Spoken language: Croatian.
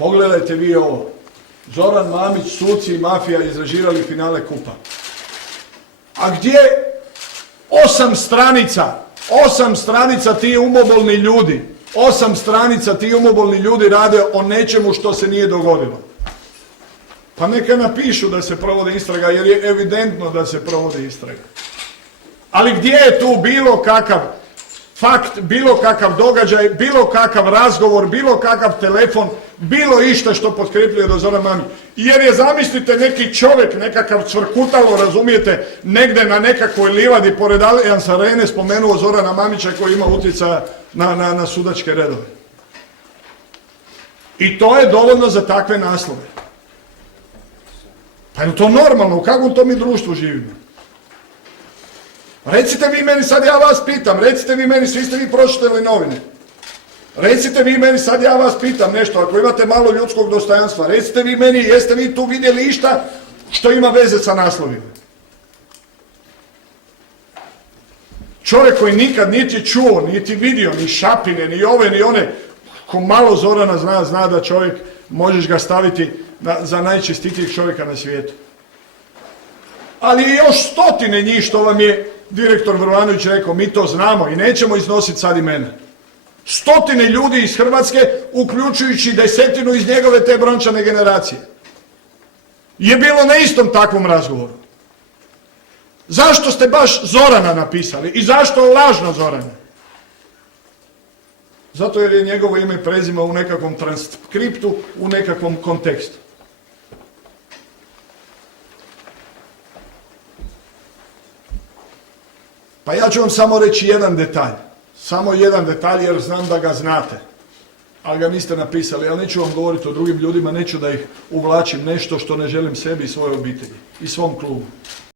Pogledajte vi ovo. Zoran Mamić, suci i mafija izrežirali finale kupa. A gdje 8 stranica ti umobolni ljudi, 8 stranica ti umobolni ljudi rade o nečemu što se nije dogodilo. Pa neka napišu da se provodi istraga, jer je evidentno da se provodi istraga. Ali gdje je tu bilo kakav fakt, bilo kakav događaj, bilo kakav razgovor, bilo kakav telefon, bilo išta što potkrepljuje do Zoran Mamić. Jer je, zamislite, neki čovjek, nekakav cvrkutalo, razumijete, negdje na nekakvoj livadi pored Allianz Arene spomenuo Zorana Mamića koji ima utjecaja na sudačke redove. I to je dovoljno za takve naslove. Pa je to normalno? U kakvom to mi društvu živimo? Recite vi meni, sad ja vas pitam, recite vi meni, svi ste vi pročitali novine. Recite vi meni, sad ja vas pitam nešto, ako imate malo ljudskog dostojanstva, recite vi meni, jeste vi tu vidjeli išta što ima veze sa naslovima? Čovjek koji nikad niti čuo, niti vidio, ni šapine, ni ove, ni one, ko malo Zorana zna da čovjek, možeš ga staviti za najčestitijeg čovjeka na svijetu. Ali i još stotine njih što vam je direktor Vrvanović rekao, mi to znamo i nećemo iznositi sad imena. Stotine ljudi iz Hrvatske, uključujući 10 iz njegove te brončane generacije, je bilo na istom takvom razgovoru. Zašto ste baš Zorana napisali i zašto lažno Zorana? Zato jer je njegovo ime i prezime u nekakvom transkriptu, u nekakvom kontekstu. Pa ja ću vam samo reći jedan detalj. Samo jedan detalj jer znam da ga znate. Ali ga niste napisali. Ja neću vam govoriti o drugim ljudima, neću da ih uvlačim nešto što ne želim sebi i svojoj obitelji i svom klubu.